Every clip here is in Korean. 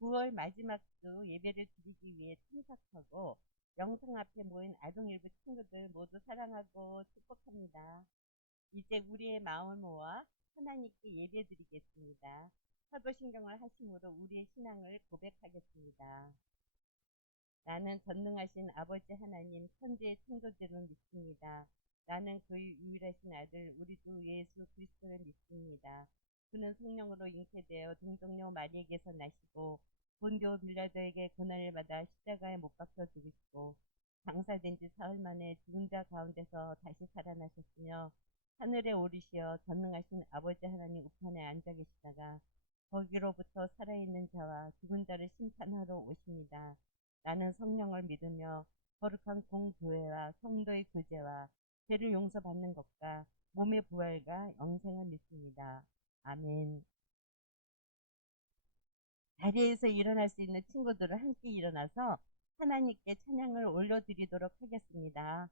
9월 마지막 주 예배를 드리기 위해 참석하고 영상 앞에 모인 아동일부 친구들 모두 사랑하고 축복합니다. 이제 우리의 마음을 모아 하나님께 예배 드리겠습니다. 사도신경을 하심으로 우리의 신앙을 고백하겠습니다. 나는 전능하신 아버지 하나님 천지의 창조주를 믿습니다. 나는 그의 유일하신 아들 우리 주 예수 그리스도를 믿습니다. 그는 성령으로 잉태되어 동정녀 마리에게서 나시고 본디오 빌라도에게 고난을 받아 십자가에 못 박혀 죽으시고 장사된 지 사흘 만에 죽은 자 가운데서 다시 살아나셨으며 하늘에 오르시어 전능하신 아버지 하나님 우편에 앉아 계시다가 거기로부터 살아있는 자와 죽은 자를 심판하러 오십니다. 나는 성령을 믿으며 거룩한 공교회와 성도의 교제와 죄를 용서받는 것과 몸의 부활과 영생을 믿습니다. 아멘. 자리에서 일어날 수 있는 친구들은 함께 일어나서 하나님께 찬양을 올려드리도록 하겠습니다.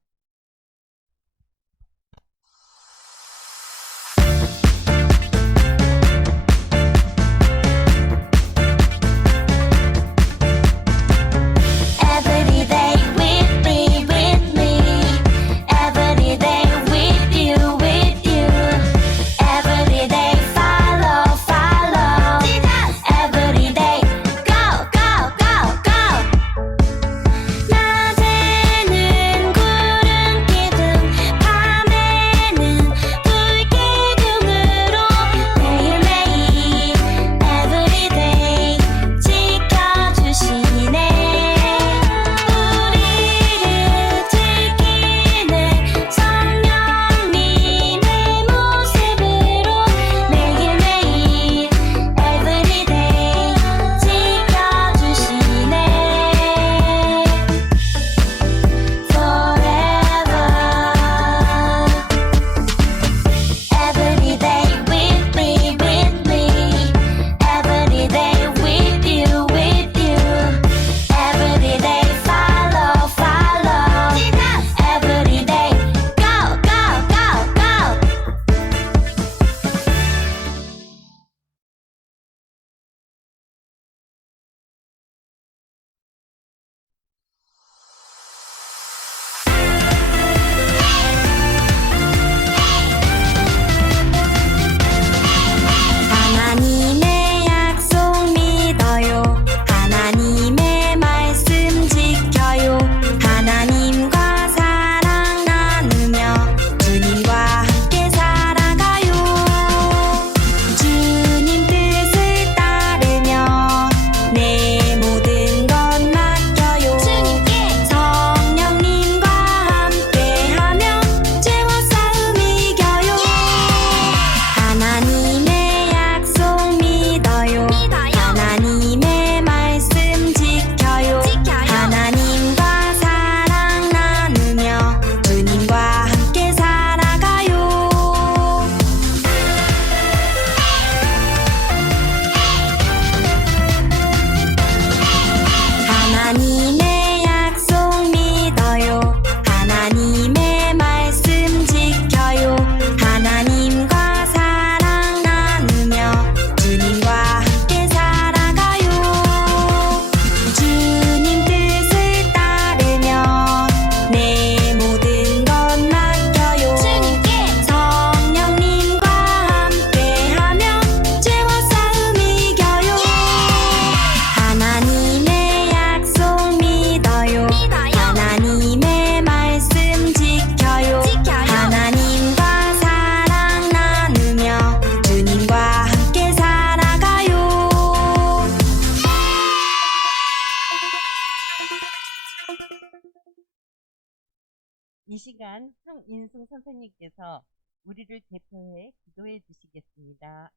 이 시간 황인승 선생님께서 우리를 대표해 기도해 주시겠습니다.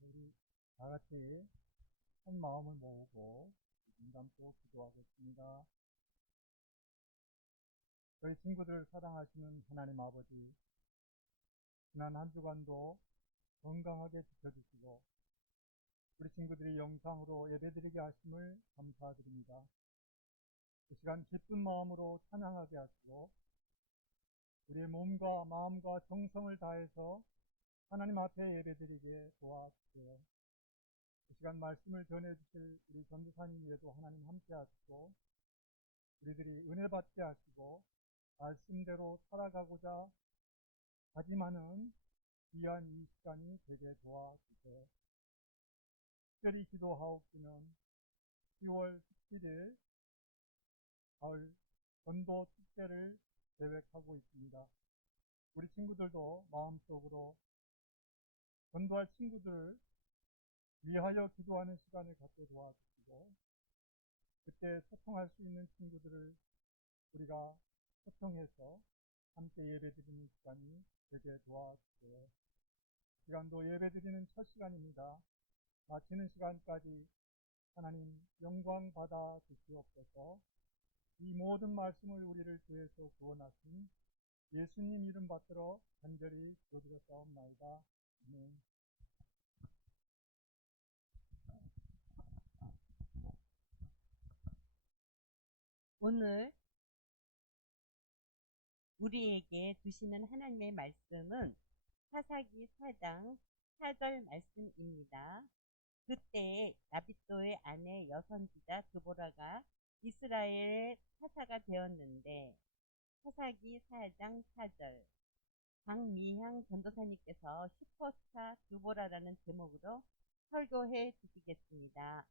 우리 다 같이 한 마음을 모으고 눈 감고 기도하겠습니다. 저희 친구들 사랑하시는 하나님 아버지, 지난 한 주간도 건강하게 지켜주시고 우리 친구들이 영상으로 예배드리게 하심을 감사드립니다. 이 시간 기쁜 마음으로 찬양하게 하시고 우리의 몸과 마음과 정성을 다해서 하나님 앞에 예배드리게 도와주세요. 이 시간 말씀을 전해주실 우리 전도사님 위에도 하나님 함께 하시고 우리들이 은혜 받게 하시고 말씀대로 살아가고자 다짐하는 귀한 이 시간이 되게 도와주세요. 특별히 기도하옵기는 10월 17일 가을 전도 축제를 계획하고 있습니다. 우리 친구들도 마음속으로 전도할 친구들을 위하여 기도하는 시간을 갖게 도와주시고 그때 소통할 수 있는 친구들을 우리가 소통해서 함께 예배드리는 시간이 되게 도와주세요. 시간도 예배드리는 첫 시간입니다. 마치는 시간까지 하나님 영광 받아 주시옵소서. 이 모든 말씀을 우리를 주에서 구원하신 예수님 이름 받들어 간절히 기도드렸사옵나이다. 아멘. 오늘 우리에게 주시는 하나님의 말씀은 사사기 4장 4절 말씀입니다. 그때 나빗도의 아내 여선지자 드보라가 이스라엘의 사사가 되었는데 사사기 4장 4절 강미향 전도사님께서 슈퍼스타 드보라라는 제목으로 설교해 주시겠습니다.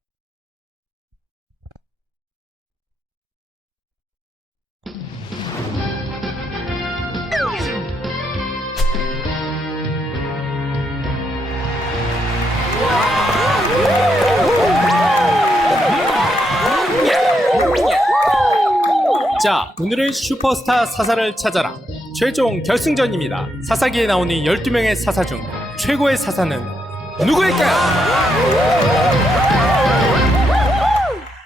자, 오늘은 슈퍼스타 사사를 찾아라 최종 결승전입니다. 사사기에 나오는 12명의 사사 중 최고의 사사는 누구일까요?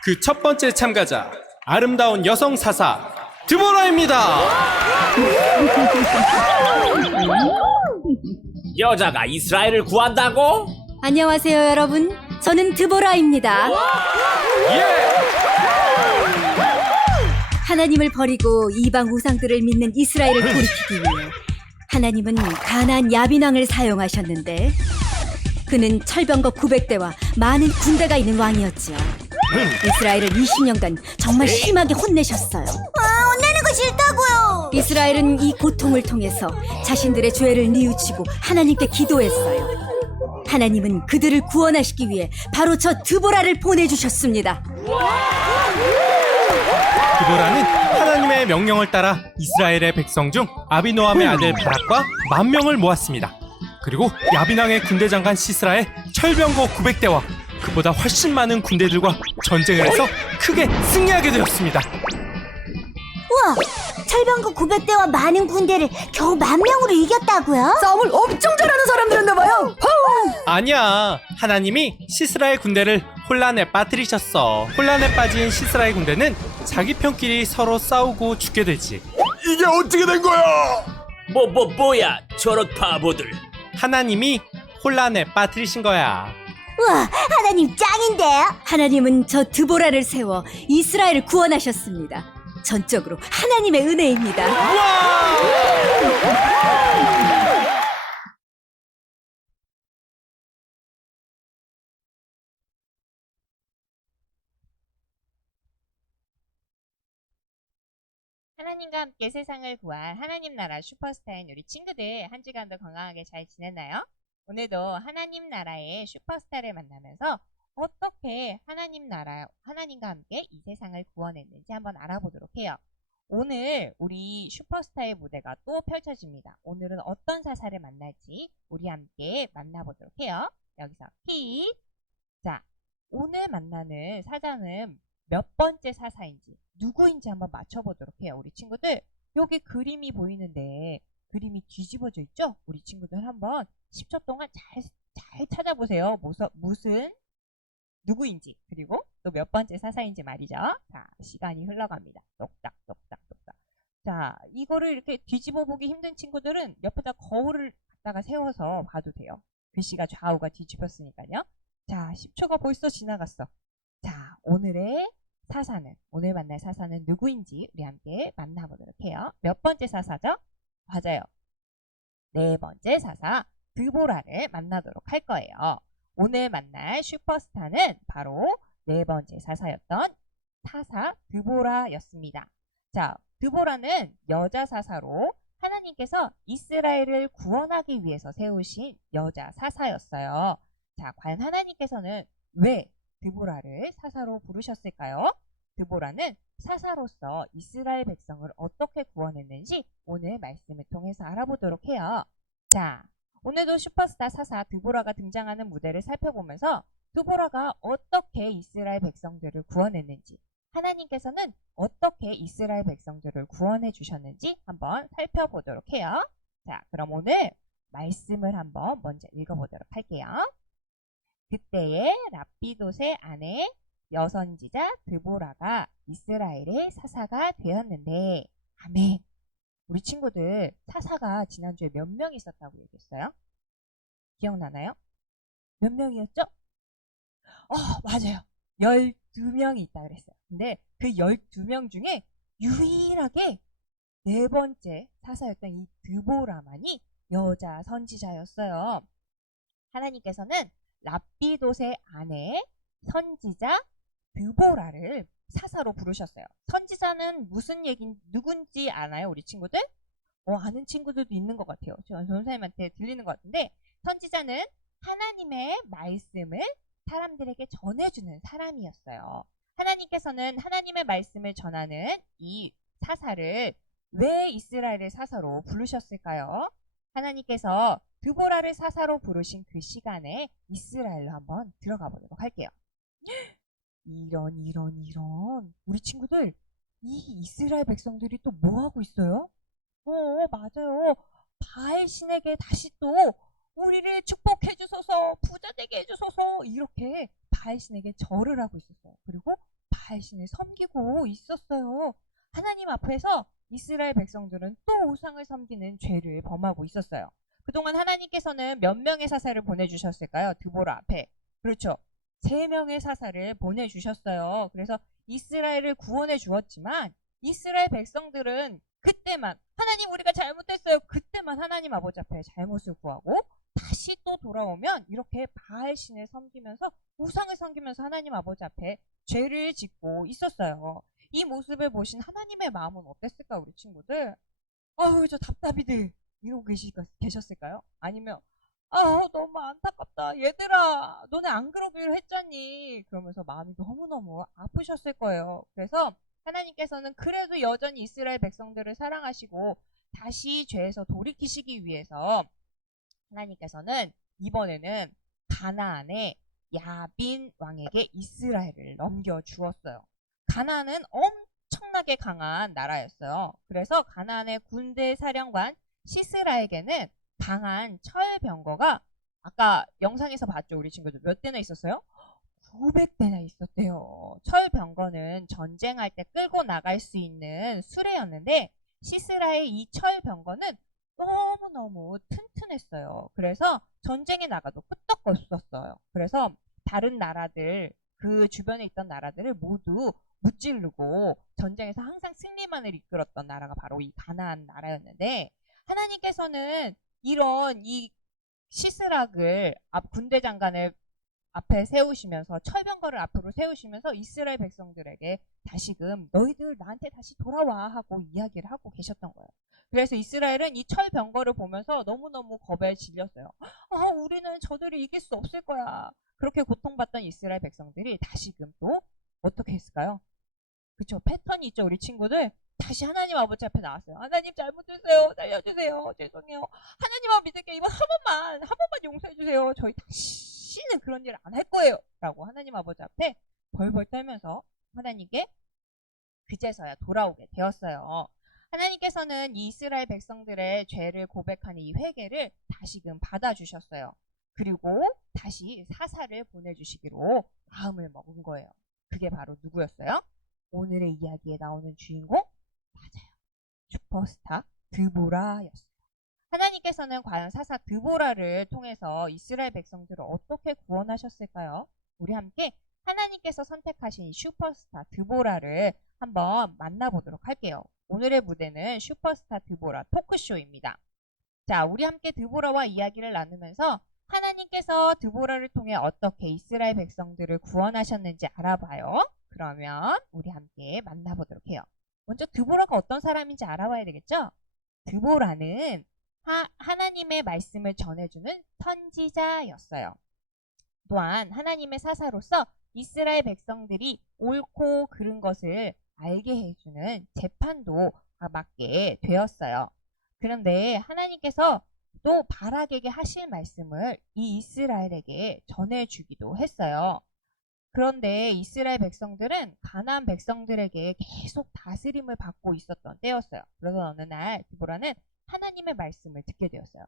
그 첫 번째 참가자, 아름다운 여성 사사 드보라입니다. 여자가 이스라엘을 구한다고? 안녕하세요, 여러분. 저는 드보라입니다. 예! 하나님을 버리고 이방 우상들을 믿는 이스라엘을 돌이키기 위해 하나님은 가나안 야빈왕을 사용하셨는데 그는 철병거 900대와 많은 군대가 있는 왕이었지요. 이스라엘을 20년간 정말 심하게 혼내셨어요. 혼내는 거 싫다고요. 이스라엘은 이 고통을 통해서 자신들의 죄를 뉘우치고 하나님께 기도했어요. 하나님은 그들을 구원하시기 위해 바로 저 드보라를 보내주셨습니다. 드보라는 하나님의 명령을 따라 이스라엘의 백성 중 아비노함의 아들 바락과 10,000명을 모았습니다. 그리고 야빈왕의 군대장관 시스라의 철병거 900대와 그보다 훨씬 많은 군대들과 전쟁을 해서 크게 승리하게 되었습니다. 우와, 철병거 900대와 많은 군대를 겨우 10,000명으로 이겼다고요? 싸움을 엄청 잘하는 사람들이었나봐요. 아니야, 하나님이 시스라의 군대를 혼란에 빠뜨리셨어. 혼란에 빠진 시스라의 군대는 자기 편끼리 서로 싸우고 죽게 되지. 이게 어떻게 된 거야? 뭐야 저런 바보들. 하나님이 혼란에 빠뜨리신 거야. 우와, 하나님 짱인데요? 하나님은 저 드보라를 세워 이스라엘을 구원하셨습니다. 전적으로 하나님의 은혜입니다. 하나님과 함께 세상을 구할 하나님 나라 슈퍼스타인 우리 친구들 한 주간도 건강하게 잘 지냈나요? 오늘도 하나님 나라의 슈퍼스타를 만나면서 어떻게 하나님과 함께 이 세상을 구원했는지 한번 알아보도록 해요. 오늘 우리 슈퍼스타의 무대가 또 펼쳐집니다. 오늘은 어떤 사사를 만날지 우리 함께 만나보도록 해요. 여기서 킥! 자, 오늘 만나는 사자는 몇 번째 사사인지 누구인지 한번 맞춰보도록 해요. 우리 친구들 여기 그림이 보이는데 그림이 뒤집어져 있죠? 우리 친구들 한번 10초 동안 잘 찾아보세요. 무슨 누구인지 그리고 또 몇 번째 사사인지 말이죠. 자, 시간이 흘러갑니다. 똑딱. 자, 이거를 이렇게 뒤집어 보기 힘든 친구들은 옆에다 거울을 갖다가 세워서 봐도 돼요. 글씨가 좌우가 뒤집혔으니까요. 자, 10초가 벌써 지나갔어. 자, 오늘 만날 사사는 누구인지 우리 함께 만나보도록 해요. 몇 번째 사사죠? 맞아요. 네 번째 사사 드보라를 만나도록 할 거예요. 오늘 만날 슈퍼스타는 바로 네 번째 사사였던 사사 드보라였습니다. 자, 드보라는 여자 사사로 하나님께서 이스라엘을 구원하기 위해서 세우신 여자 사사였어요. 자, 과연 하나님께서는 왜 드보라를 사사로 부르셨을까요? 드보라는 사사로서 이스라엘 백성을 어떻게 구원했는지 오늘 말씀을 통해서 알아보도록 해요. 자, 오늘도 슈퍼스타 사사 드보라가 등장하는 무대를 살펴보면서 드보라가 어떻게 이스라엘 백성들을 구원했는지, 하나님께서는 어떻게 이스라엘 백성들을 구원해 주셨는지 한번 살펴보도록 해요. 자, 그럼 오늘 말씀을 한번 먼저 읽어보도록 할게요. 그때에 랍비돗의 아내 여선지자 드보라가 이스라엘의 사사가 되었는데, 아멘. 우리 친구들 사사가 지난주에 몇 명 있었다고 얘기했어요? 기억나나요? 몇 명이었죠? 맞아요. 12명이 있다 그랬어요. 근데 그 12명 중에 유일하게 네 번째 사사였던 이 드보라만이 여자 선지자였어요. 하나님께서는 랍비돗의 아내 선지자 드보라를 사사로 부르셨어요. 선지자는 무슨 누군지 아나요, 우리 친구들? 아는 친구들도 있는 것 같아요. 저 선생님한테 들리는 것 같은데, 선지자는 하나님의 말씀을 사람들에게 전해주는 사람이었어요. 하나님께서는 하나님의 말씀을 전하는 이 사사를 왜 이스라엘의 사사로 부르셨을까요? 하나님께서 드보라를 사사로 부르신 그 시간에 이스라엘로 한번 들어가 보도록 할게요. 이런 우리 친구들, 이 이스라엘 백성들이 또 뭐 하고 있어요? 맞아요. 바알 신에게 다시 또 우리를 축복해 주소서, 부자 되게 해 주소서, 이렇게 바알 신에게 절을 하고 있었어요. 그리고 바알 신을 섬기고 있었어요. 하나님 앞에서 이스라엘 백성들은 또 우상을 섬기는 죄를 범하고 있었어요. 그동안 하나님께서는 몇 명의 사사를 보내주셨을까요? 드보라 앞에. 그렇죠. 3명의 사사를 보내주셨어요. 그래서 이스라엘을 구원해 주었지만 이스라엘 백성들은 그때만, 하나님 우리가 잘못했어요, 그때만 하나님 아버지 앞에 잘못을 구하고 다시 또 돌아오면 이렇게 바알 신을 섬기면서 우상을 섬기면서 하나님 아버지 앞에 죄를 짓고 있었어요. 이 모습을 보신 하나님의 마음은 어땠을까, 우리 친구들? 저 답답이들 이러고 계셨을까요? 아니면 너무 안타깝다, 얘들아 너네 안 그러기로 했잖니, 그러면서 마음이 너무너무 아프셨을 거예요. 그래서 하나님께서는 그래도 여전히 이스라엘 백성들을 사랑하시고 다시 죄에서 돌이키시기 위해서 하나님께서는 이번에는 가나안의 야빈 왕에게 이스라엘을 넘겨주었어요. 가나안은 엄청나게 강한 나라였어요. 그래서 가나안의 군대 사령관 시스라에게는 강한 철병거가, 아까 영상에서 봤죠, 우리 친구들 몇 대나 있었어요? 900대나 있었대요. 철병거는 전쟁할 때 끌고 나갈 수 있는 수레였는데 시스라의 이 철병거는 너무너무 튼튼했어요. 그래서 전쟁에 나가도 끄떡없었어요. 그래서 다른 나라들, 그 주변에 있던 나라들을 모두 무찌르고 전쟁에서 항상 승리만을 이끌었던 나라가 바로 이 가나안 나라였는데, 하나님께서는 이런 이 시스락을 군대 장관을 앞에 세우시면서, 철병거를 앞으로 세우시면서 이스라엘 백성들에게 다시금 너희들 나한테 다시 돌아와 하고 이야기를 하고 계셨던 거예요. 그래서 이스라엘은 이 철병거를 보면서 너무너무 겁에 질렸어요. 우리는 저들을 이길 수 없을 거야. 그렇게 고통받던 이스라엘 백성들이 다시금 또 어떻게 했을까요? 그쵸, 패턴이 있죠, 우리 친구들. 다시 하나님 아버지 앞에 나왔어요. 하나님 잘못했어요, 살려주세요, 죄송해요, 하나님만 믿을게, 이번 한 번만 용서해주세요, 저희 다시는 그런 일 안 할 거예요 라고 하나님 아버지 앞에 벌벌 떨면서 하나님께 그제서야 돌아오게 되었어요. 하나님께서는 이 이스라엘 백성들의 죄를 고백하는 이 회개를 다시금 받아주셨어요. 그리고 다시 사사를 보내주시기로 마음을 먹은 거예요. 그게 바로 누구였어요? 오늘의 이야기에 나오는 주인공? 맞아요. 슈퍼스타 드보라였어요. 하나님께서는 과연 사사 드보라를 통해서 이스라엘 백성들을 어떻게 구원하셨을까요? 우리 함께 하나님께서 선택하신 슈퍼스타 드보라를 한번 만나보도록 할게요. 오늘의 무대는 슈퍼스타 드보라 토크쇼입니다. 자, 우리 함께 드보라와 이야기를 나누면서 하나님께서 드보라를 통해 어떻게 이스라엘 백성들을 구원하셨는지 알아봐요. 그러면 우리 함께 만나보도록 해요. 먼저 드보라가 어떤 사람인지 알아봐야 되겠죠? 드보라는 하나님의 말씀을 전해주는 선지자였어요. 또한 하나님의 사사로서 이스라엘 백성들이 옳고 그른 것을 알게 해주는 재판도 맡게 되었어요. 그런데 하나님께서 또 바락에게 하실 말씀을 이 이스라엘에게 전해주기도 했어요. 그런데 이스라엘 백성들은 가나안 백성들에게 계속 다스림을 받고 있었던 때였어요. 그래서 어느 날 드보라는 하나님의 말씀을 듣게 되었어요.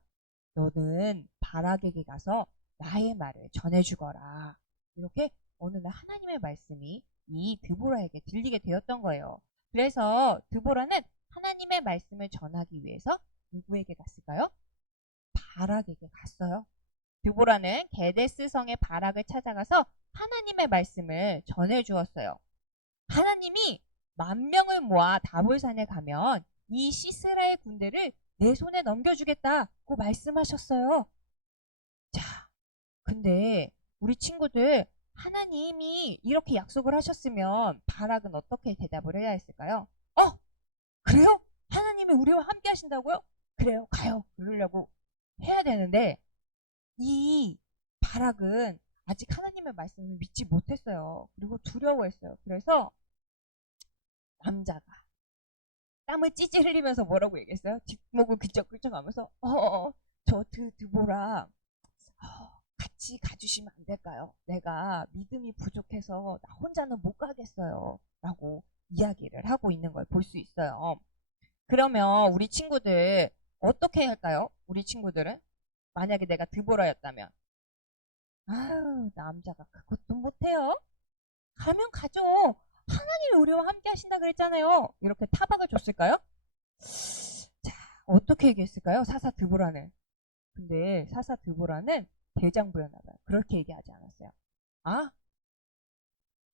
너는 바락에게 가서 나의 말을 전해주거라. 이렇게 어느 날 하나님의 말씀이 이 드보라에게 들리게 되었던 거예요. 그래서 드보라는 하나님의 말씀을 전하기 위해서 누구에게 갔을까요? 바락에게 갔어요. 드보라는 게데스 성의 바락을 찾아가서 하나님의 말씀을 전해주었어요. 하나님이 10,000명을 모아 다볼산에 가면 이 시스라의 군대를 내 손에 넘겨주겠다고 말씀하셨어요. 자, 근데 우리 친구들 하나님이 이렇게 약속을 하셨으면 바락은 어떻게 대답을 해야 했을까요? 그래요? 하나님이 우리와 함께 하신다고요? 그래요, 가요. 그러려고 해야 되는데 이 바락은 아직 하나님의 말씀을 믿지 못했어요. 그리고 두려워했어요. 그래서 남자가 땀을 찌질 흘리면서 뭐라고 얘기했어요? 뒷목을 긁적긁적 하면서 저 드보라 같이 가주시면 안 될까요? 내가 믿음이 부족해서 나 혼자는 못 가겠어요. 라고 이야기를 하고 있는 걸 볼 수 있어요. 그러면 우리 친구들 어떻게 할까요? 우리 친구들은 만약에 내가 드보라였다면 아유, 남자가 그것도 못해요. 가면 가죠. 하나님이 우리와 함께 하신다 그랬잖아요. 이렇게 타박을 줬을까요? 자, 어떻게 얘기했을까요? 사사 드보라는. 근데 사사 드보라는 대장부였나봐요. 그렇게 얘기하지 않았어요.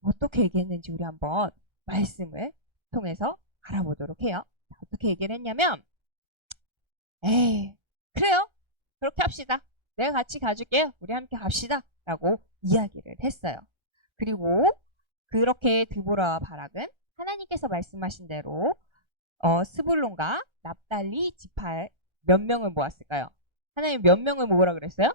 어떻게 얘기했는지 우리 한번 말씀을 통해서 알아보도록 해요. 자, 어떻게 얘기를 했냐면 에이, 그래요. 그렇게 합시다. 내가 같이 가줄게요. 우리 함께 갑시다. 라고 이야기를 했어요. 그리고 그렇게 드보라와 바락은 하나님께서 말씀하신 대로 스불론과 납달리 지파 몇 명을 모았을까요? 하나님 몇 명을 모으라 그랬어요?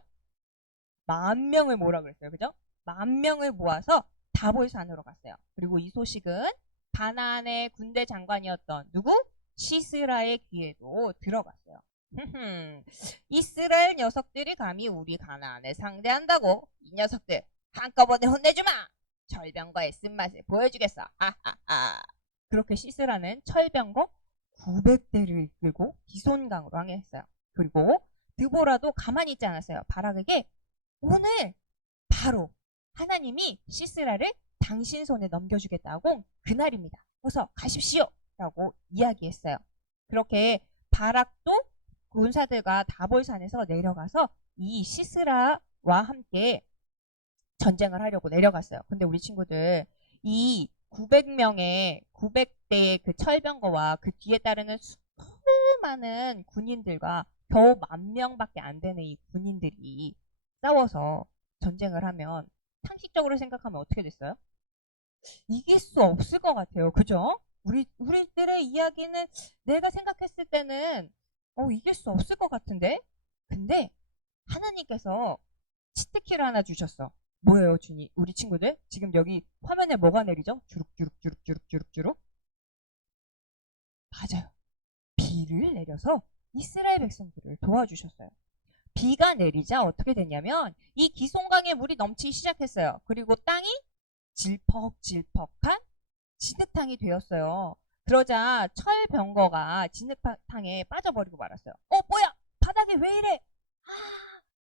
10,000명을 모으라 그랬어요. 그죠? 10,000명을 모아서 다볼산으로 갔어요. 그리고 이 소식은 가나안의 군대 장관이었던 누구? 시스라의 귀에도 들어갔어요. 이스라엘 녀석들이 감히 우리 가나안을 상대한다고? 이 녀석들 한꺼번에 혼내주마! 철병거의 쓴맛을 보여주겠어. 그렇게 시스라는 철병거 900대를 이끌고 기손강으로 항해했어요. 그리고 드보라도 가만히 있지 않았어요. 바락에게 오늘 바로 하나님이 시스라를 당신 손에 넘겨주겠다고 그날입니다. 어서 가십시오. 라고 이야기했어요. 그렇게 바락도 군사들과 다볼산에서 내려가서 이 시스라와 함께 전쟁을 하려고 내려갔어요. 근데 우리 친구들 이 900대의 그 철병거와 그 뒤에 따르는 수많은 군인들과 겨우 10,000명밖에 안 되는 이 군인들이 싸워서 전쟁을 하면 상식적으로 생각하면 어떻게 됐어요? 이길 수 없을 것 같아요. 그죠? 우리들의 이야기는 내가 생각했을 때는 이길 수 없을 것 같은데? 근데 하나님께서 치트키를 하나 주셨어. 뭐예요, 우리 친구들? 지금 여기 화면에 뭐가 내리죠? 주룩주룩. 맞아요. 비를 내려서 이스라엘 백성들을 도와주셨어요. 비가 내리자 어떻게 됐냐면 이 기손강에 물이 넘치기 시작했어요. 그리고 땅이 질퍽질퍽한 진흙탕이 되었어요. 그러자 철병거가 진흙탕에 빠져버리고 말았어요. 뭐야? 바닥에 왜 이래?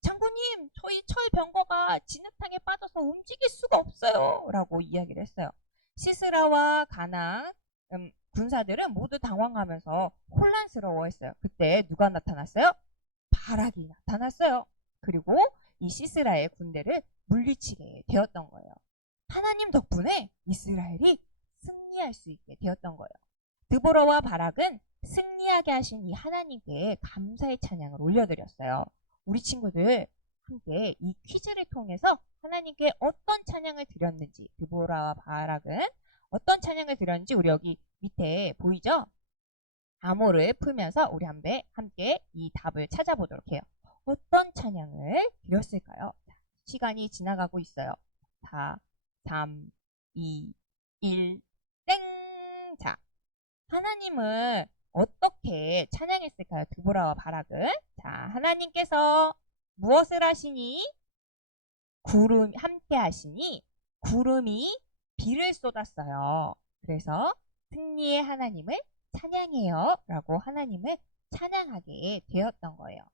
장군님, 저희 철병거가 진흙탕에 빠져서 움직일 수가 없어요. 라고 이야기를 했어요. 시스라와 가나안 군사들은 모두 당황하면서 혼란스러워했어요. 그때 누가 나타났어요? 바락이 나타났어요. 그리고 이 시스라의 군대를 물리치게 되었던 거예요. 하나님 덕분에 이스라엘이 승리할 수 있게 되었던 거예요. 드보라와 바락은 승리하게 하신 이 하나님께 감사의 찬양을 올려드렸어요. 우리 친구들 함께 이 퀴즈를 통해서 하나님께 어떤 찬양을 드렸는지, 드보라와 바락은 어떤 찬양을 드렸는지 우리 여기 밑에 보이죠? 암호를 풀면서 우리 함께 이 답을 찾아보도록 해요. 어떤 찬양을 드렸을까요? 시간이 지나가고 있어요. 4, 3, 2, 1, 땡! 자, 하나님을 어떻게 찬양했을까요? 드보라와 바락은? 자, 하나님께서 무엇을 하시니? 구름 함께 하시니 구름이 비를 쏟았어요. 그래서 승리의 하나님을 찬양해요 라고 하나님을 찬양하게 되었던 거예요.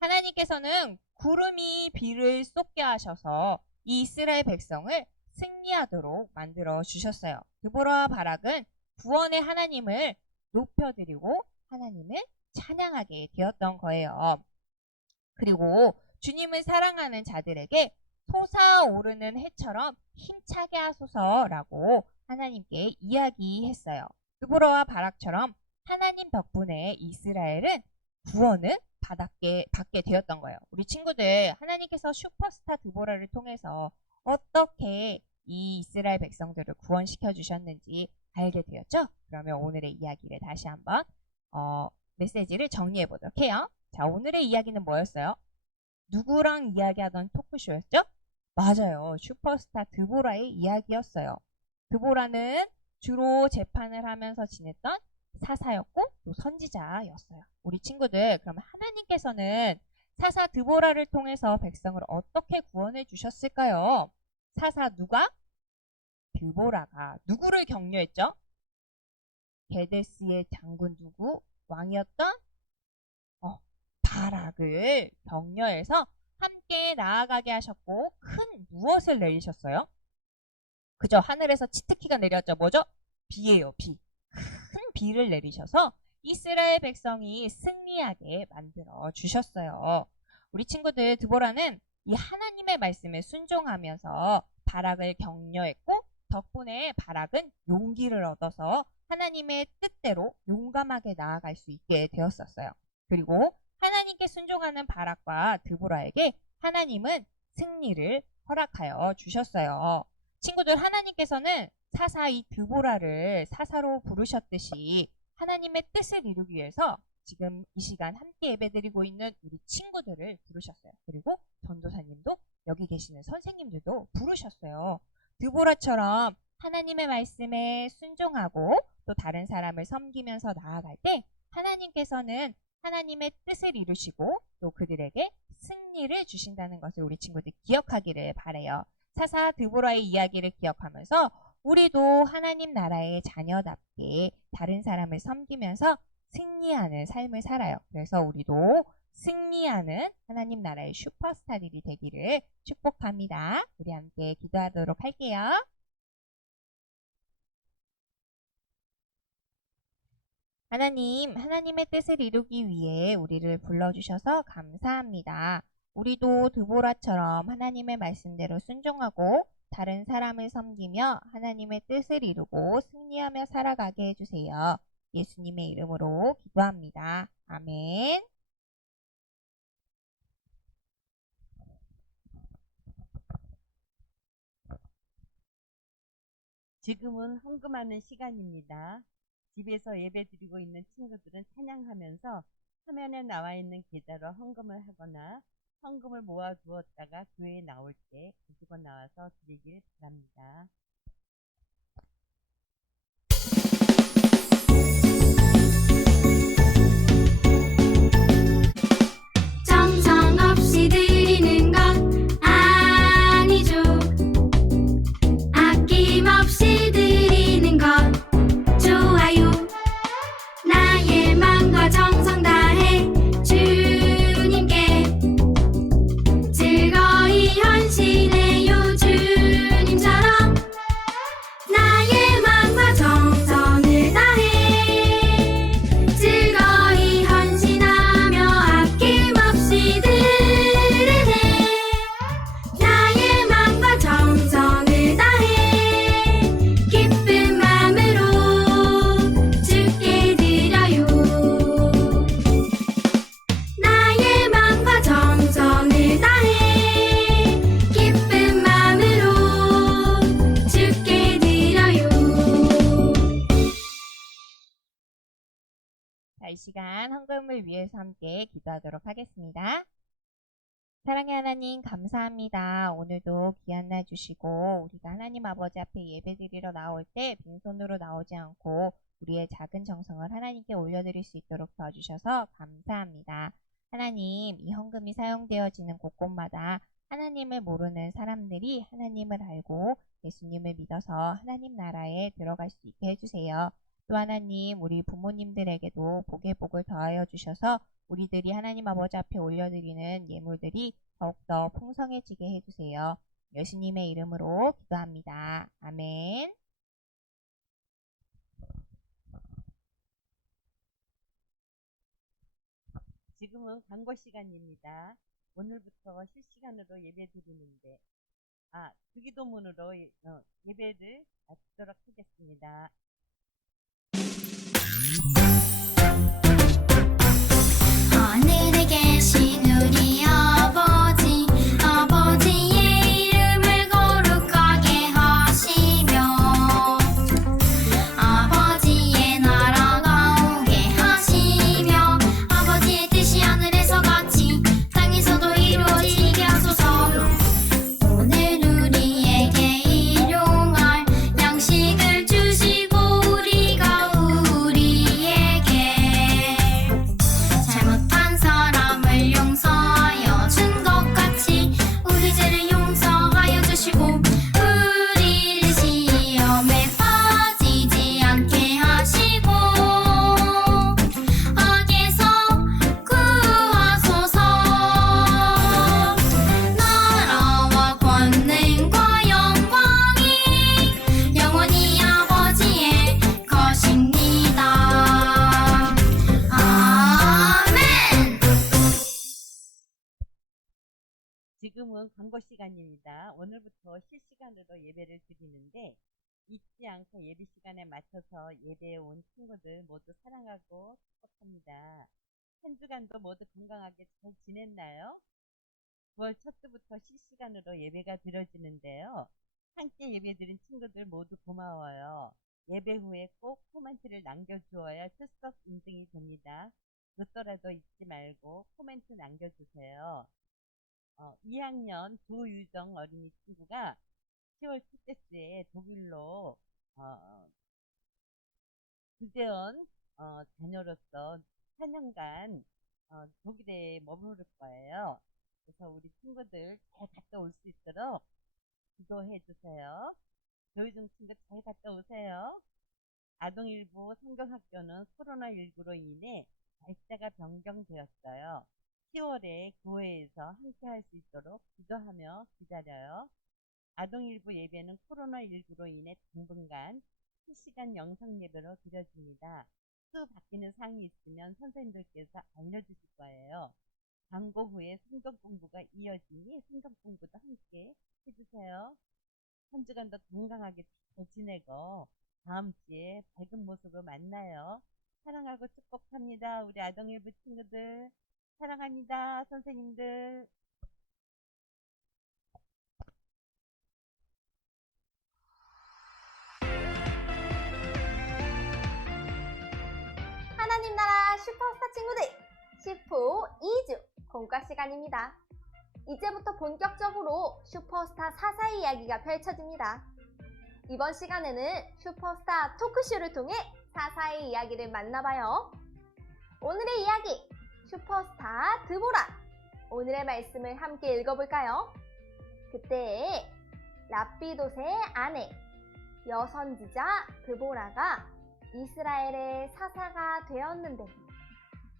하나님께서는 구름이 비를 쏟게 하셔서 이 이스라엘 백성을 승리하도록 만들어 주셨어요. 드보라와 바락은 구원의 하나님을 높여드리고 하나님을 찬양하게 되었던 거예요. 그리고 주님을 사랑하는 자들에게 솟아오르는 해처럼 힘차게 하소서라고 하나님께 이야기했어요. 드보라와 바락처럼 하나님 덕분에 이스라엘은 구원을 받게 되었던 거예요. 우리 친구들, 하나님께서 슈퍼스타 드보라를 통해서 어떻게 이 이스라엘 백성들을 구원시켜 주셨는지 알게 되었죠? 그러면 오늘의 이야기를 다시 한번 메시지를 정리해 보도록 해요. 자, 오늘의 이야기는 뭐였어요? 누구랑 이야기하던 토크쇼였죠? 맞아요. 슈퍼스타 드보라의 이야기였어요. 드보라는 주로 재판을 하면서 지냈던 사사였고 또 선지자였어요. 우리 친구들, 그럼 하나님께서는 사사 드보라를 통해서 백성을 어떻게 구원해 주셨을까요? 사사 누가? 드보라가 누구를 격려했죠? 게데스의 장군 누구? 왕이었던 바락을 격려해서 함께 나아가게 하셨고 큰 무엇을 내리셨어요? 그죠? 하늘에서 치트키가 내렸죠. 뭐죠? 비예요. 비. 큰 비를 내리셔서 이스라엘 백성이 승리하게 만들어 주셨어요. 우리 친구들, 드보라는 이 하나님의 말씀에 순종하면서 바락을 격려했고 덕분에 바락은 용기를 얻어서 하나님의 뜻대로 용감하게 나아갈 수 있게 되었었어요. 그리고 하나님께 순종하는 바락과 드보라에게 하나님은 승리를 허락하여 주셨어요. 친구들, 하나님께서는 사사 이 드보라를 사사로 부르셨듯이 하나님의 뜻을 이루기 위해서 지금 이 시간 함께 예배드리고 있는 우리 친구들을 부르셨어요. 그리고 전도사님도 여기 계시는 선생님들도 부르셨어요. 드보라처럼 하나님의 말씀에 순종하고 또 다른 사람을 섬기면서 나아갈 때 하나님께서는 하나님의 뜻을 이루시고 또 그들에게 승리를 주신다는 것을 우리 친구들 기억하기를 바라요. 사사 드보라의 이야기를 기억하면서 우리도 하나님 나라의 자녀답게 다른 사람을 섬기면서 승리하는 삶을 살아요. 그래서 우리도 승리하는 하나님 나라의 슈퍼스타들이 되기를 축복합니다. 우리 함께 기도하도록 할게요. 하나님, 하나님의 뜻을 이루기 위해 우리를 불러주셔서 감사합니다. 우리도 드보라처럼 하나님의 말씀대로 순종하고 다른 사람을 섬기며 하나님의 뜻을 이루고 승리하며 살아가게 해주세요. 예수님의 이름으로 기도합니다. 아멘. 지금은 헌금하는 시간입니다. 집에서 예배드리고 있는 친구들은 찬양하면서 화면에 나와 있는 계좌로 헌금을 하거나 헌금을 모아두었다가 교회에 나올 때 가지고 나와서 드리길 바랍니다. 정성없이 드리는 것 아니죠. 아낌없이 드리는 것 좋아요. 나의 맘과 정성 다해 주님께 즐거이 헌신해요. 주님처럼 시간 헌금을 위해서 함께 기도하도록 하겠습니다. 사랑의 하나님 감사합니다. 오늘도 귀한 날 주시고 우리가 하나님 아버지 앞에 예배드리러 나올 때 빈손으로 나오지 않고 우리의 작은 정성을 하나님께 올려드릴 수 있도록 도와주셔서 감사합니다. 하나님, 이 헌금이 사용되어지는 곳곳마다 하나님을 모르는 사람들이 하나님을 알고 예수님을 믿어서 하나님 나라에 들어갈 수 있게 해주세요. 또 하나님, 우리 부모님들에게도 복에 복을 더하여 주셔서 우리들이 하나님 아버지 앞에 올려드리는 예물들이 더욱더 풍성해지게 해주세요. 예수님의 이름으로 기도합니다. 아멘. 지금은 광고 시간입니다. 오늘부터 실시간으로 예배 드리는데, 주기도문으로 예배를 드리도록 하겠습니다. 하늘에 계신 우리 아버지, 아버지의 이름을 거룩하게 하시며 아버지의 나라가 오게 하시며 아버지의 뜻이 하늘에서 같이 땅에서도 이루어지게 하소서. 오늘 우리에게 일용할 양식을 주시고 우리가 우리에게 잘못한 사람을 용서하여 준 것 같이 우리 죄를 용서하여 주시고 우리를 시험에 빠지지 않게 하시고 악에서 구하소서. 나라와 권능과 영광이 영원히 아버지의 것입니다. 아멘. 지금은 광고 시간입니다. 오늘부터 실시간으로 예배를 드리는데, 잊지 않고 예배 시간에 맞춰서 예배에 온 친구들 모두 사랑하고 축복합니다. 한 주간도 모두 건강하게 잘 지냈나요? 9월 첫 주부터 실시간으로 예배가 드려지는데요. 함께 예배 드린 친구들 모두 고마워요. 예배 후에 꼭 코멘트를 남겨주어야 출석 인증이 됩니다. 늦더라도 잊지 말고 코멘트 남겨주세요. 2학년 조유정 어린이 친구가 10월 첫째 주에 독일로 구재원 자녀로서 4년간 독일에 머무를 거예요. 그래서 우리 친구들 잘 갔다 올 수 있도록 기도해 주세요. 조유정 친구 잘 갔다 오세요. 아동일부 성경학교는 코로나19로 인해 날짜가 변경되었어요. 10월에 교회에서 함께 할 수 있도록 기도하며 기다려요. 아동일부 예배는 코로나19로 인해 당분간 실시간 영상 예배로 드려집니다. 또 바뀌는 사항이 있으면 선생님들께서 알려주실 거예요. 광고 후에 성경 공부가 이어지니 성경 공부도 함께 해주세요. 한 주간도 건강하게 잘 지내고 다음 주에 밝은 모습으로 만나요. 사랑하고 축복합니다. 우리 아동일부 친구들 사랑합니다. 선생님들. 하나님 나라 슈퍼스타 친구들, 슈포 2주 공과 시간입니다. 이제부터 본격적으로 슈퍼스타 사사의 이야기가 펼쳐집니다. 이번 시간에는 슈퍼스타 토크쇼를 통해 사사의 이야기를 만나봐요. 오늘의 이야기, 슈퍼스타 드보라. 오늘의 말씀을 함께 읽어볼까요? 그때 라피돗의 아내, 여선지자 드보라가 이스라엘의 사사가 되었는데,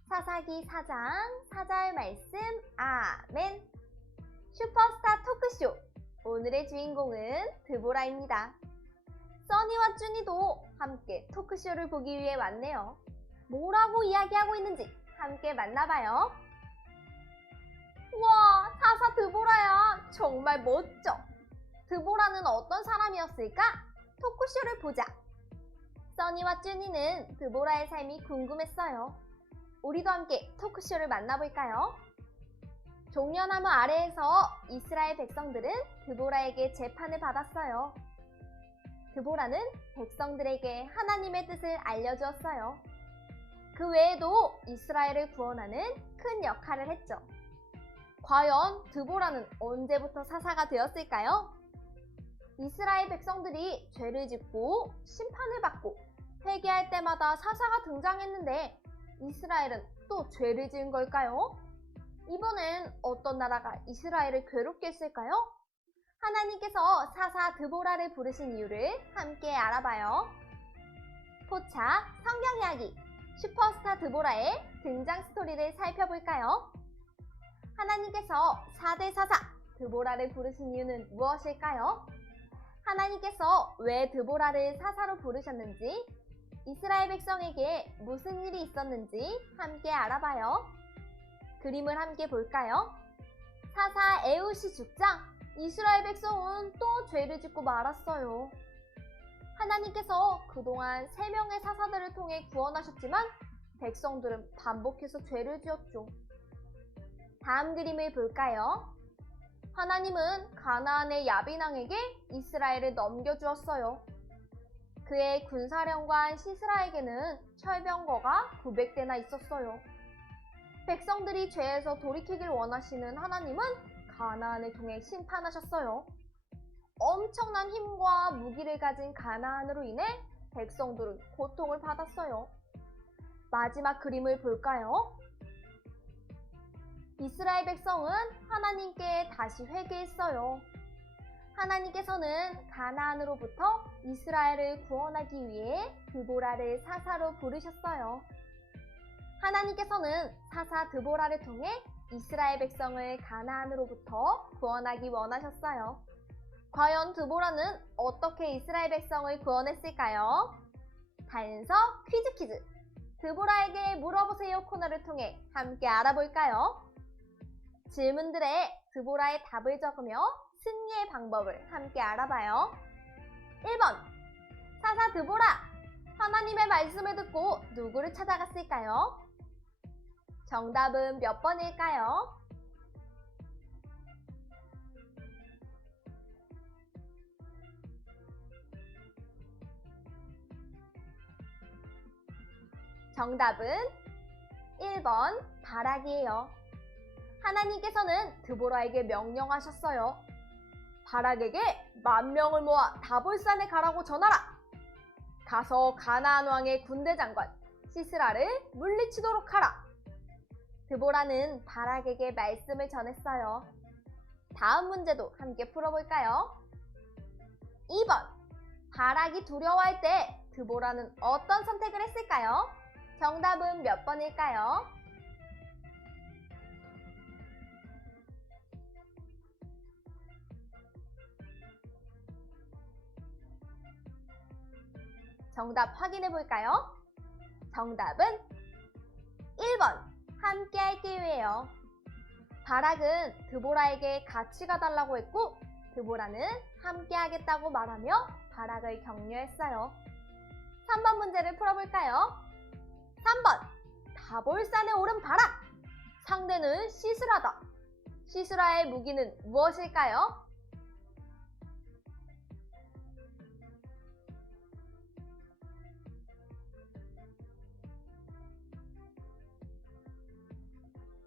사사기 4장 4절 말씀 아멘. 슈퍼스타 토크쇼, 오늘의 주인공은 드보라입니다. 써니와 쭈니도 함께 토크쇼를 보기 위해 왔네요. 뭐라고 이야기하고 있는지 함께 만나봐요. 와, 사사 드보라야, 정말 멋져. 드보라는 어떤 사람이었을까? 토크쇼를 보자. 써니와 쭈니는 드보라의 삶이 궁금했어요. 우리도 함께 토크쇼를 만나볼까요? 종려나무 아래에서 이스라엘 백성들은 드보라에게 재판을 받았어요. 드보라는 백성들에게 하나님의 뜻을 알려주었어요. 그 외에도 이스라엘을 구원하는 큰 역할을 했죠. 과연 드보라는 언제부터 사사가 되었을까요? 이스라엘 백성들이 죄를 짓고 심판을 받고 회개할 때마다 사사가 등장했는데 이스라엘은 또 죄를 지은 걸까요? 이번엔 어떤 나라가 이스라엘을 괴롭게 했을까요? 하나님께서 사사 드보라를 부르신 이유를 함께 알아봐요. 포차 성경 이야기 슈퍼스타 드보라의 등장 스토리를 살펴볼까요? 하나님께서 4대 사사 드보라를 부르신 이유는 무엇일까요? 하나님께서 왜 드보라를 사사로 부르셨는지, 이스라엘 백성에게 무슨 일이 있었는지 함께 알아봐요. 그림을 함께 볼까요? 사사 에훗이 죽자 이스라엘 백성은 또 죄를 짓고 말았어요. 하나님께서 그동안 3명의 사사들을 통해 구원하셨지만 백성들은 반복해서 죄를 지었죠. 다음 그림을 볼까요? 하나님은 가나안의 야빈왕에게 이스라엘을 넘겨주었어요. 그의 군사령관 시스라에게는 철병거가 900대나 있었어요. 백성들이 죄에서 돌이키길 원하시는 하나님은 가나안을 통해 심판하셨어요. 엄청난 힘과 무기를 가진 가나안으로 인해 백성들은 고통을 받았어요. 마지막 그림을 볼까요? 이스라엘 백성은 하나님께 다시 회개했어요. 하나님께서는 가나안으로부터 이스라엘을 구원하기 위해 드보라를 사사로 부르셨어요. 하나님께서는 사사 드보라를 통해 이스라엘 백성을 가나안으로부터 구원하기 원하셨어요. 과연 드보라는 어떻게 이스라엘 백성을 구원했을까요? 단서 퀴즈 드보라에게 물어보세요 코너를 통해 함께 알아볼까요? 질문들에 드보라의 답을 적으며 승리의 방법을 함께 알아봐요. 1번 사사 드보라 하나님의 말씀을 듣고 누구를 찾아갔을까요? 정답은 몇 번일까요? 정답은 1번 바락이에요. 하나님께서는 드보라에게 명령하셨어요. 바락에게 10,000명을 모아 다볼산에 가라고 전하라. 가서 가나안 왕의 군대 장관 시스라를 물리치도록 하라. 드보라는 바락에게 말씀을 전했어요. 다음 문제도 함께 풀어볼까요? 2번 바락이 두려워할 때 드보라는 어떤 선택을 했을까요? 정답은 몇 번일까요? 정답 확인해 볼까요? 정답은 1번 함께할 기회예요. 바락은 드보라에게 같이 가달라고 했고 드보라는 함께하겠다고 말하며 바락을 격려했어요. 3번 문제를 풀어볼까요? 3번 다볼산에 오른 바락 상대는 시스라다. 시스라의 무기는 무엇일까요?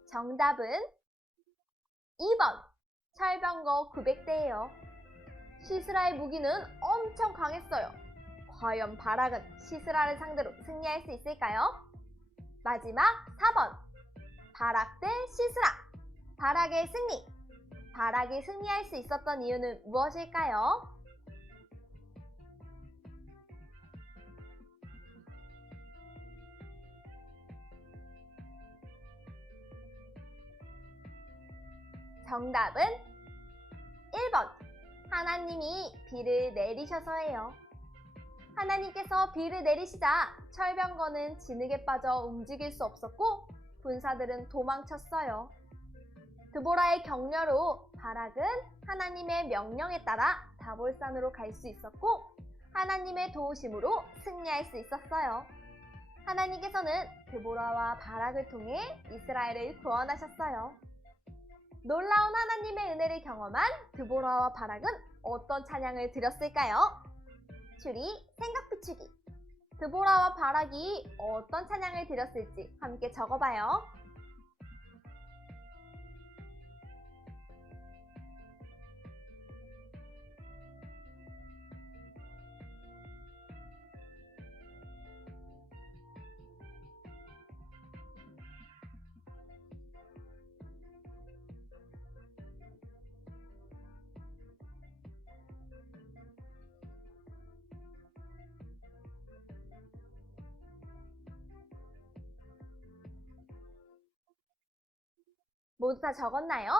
정답은 2번 철병거 900대예요. 시스라의 무기는 엄청 강했어요. 과연 바락은 시스라를 상대로 승리할 수 있을까요? 마지막 4번 바락 대 시스라 바락의 승리. 바락이 승리할 수 있었던 이유는 무엇일까요? 정답은 1번 하나님이 비를 내리셔서예요. 하나님께서 비를 내리시자 철병거는 진흙에 빠져 움직일 수 없었고 군사들은 도망쳤어요. 드보라의 격려로 바락은 하나님의 명령에 따라 다볼산으로 갈 수 있었고 하나님의 도우심으로 승리할 수 있었어요. 하나님께서는 드보라와 바락을 통해 이스라엘을 구원하셨어요. 놀라운 하나님의 은혜를 경험한 드보라와 바락은 어떤 찬양을 드렸을까요? 추리, 생각 비추기. 드보라와 바락이 어떤 찬양을 드렸을지 함께 적어봐요. 모두 다 적었나요?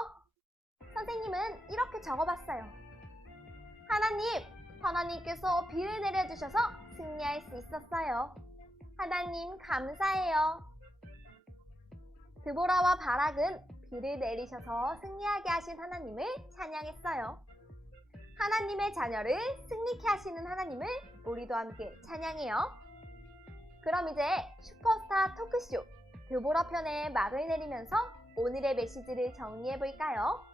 선생님은 이렇게 적어봤어요. 하나님께서 비를 내려주셔서 승리할 수 있었어요. 하나님 감사해요. 드보라와 바락은 비를 내리셔서 승리하게 하신 하나님을 찬양했어요. 하나님의 자녀를 승리케 하시는 하나님을 우리도 함께 찬양해요. 그럼 이제 슈퍼스타 토크쇼 드보라 편의 막을 내리면서 오늘의 메시지를 정리해볼까요?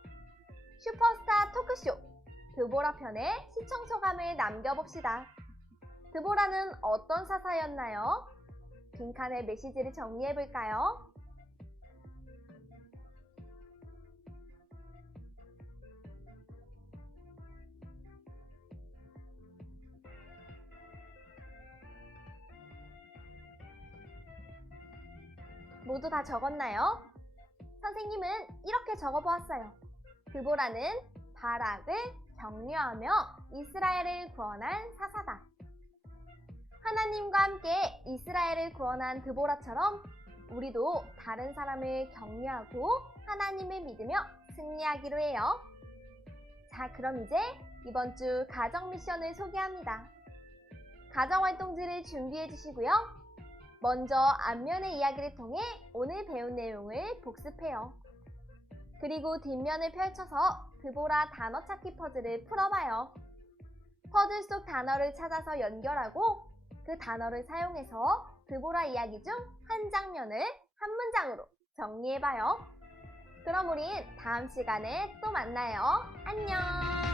슈퍼스타 토크쇼 드보라 편의 시청 소감을 남겨봅시다. 드보라는 어떤 사사였나요? 빈칸의 메시지를 정리해볼까요? 모두 다 적었나요? 선생님은 이렇게 적어보았어요. 드보라는 바락을 격려하며 이스라엘을 구원한 사사다. 하나님과 함께 이스라엘을 구원한 드보라처럼 우리도 다른 사람을 격려하고 하나님을 믿으며 승리하기로 해요. 자, 그럼 이제 이번 주 가정 미션을 소개합니다. 가정 활동지를 준비해 주시고요. 먼저 앞면의 이야기를 통해 오늘 배운 내용을 복습해요. 그리고 뒷면을 펼쳐서 드보라 단어 찾기 퍼즐을 풀어봐요. 퍼즐 속 단어를 찾아서 연결하고 그 단어를 사용해서 드보라 이야기 중 한 장면을 한 문장으로 정리해봐요. 그럼 우린 다음 시간에 또 만나요. 안녕!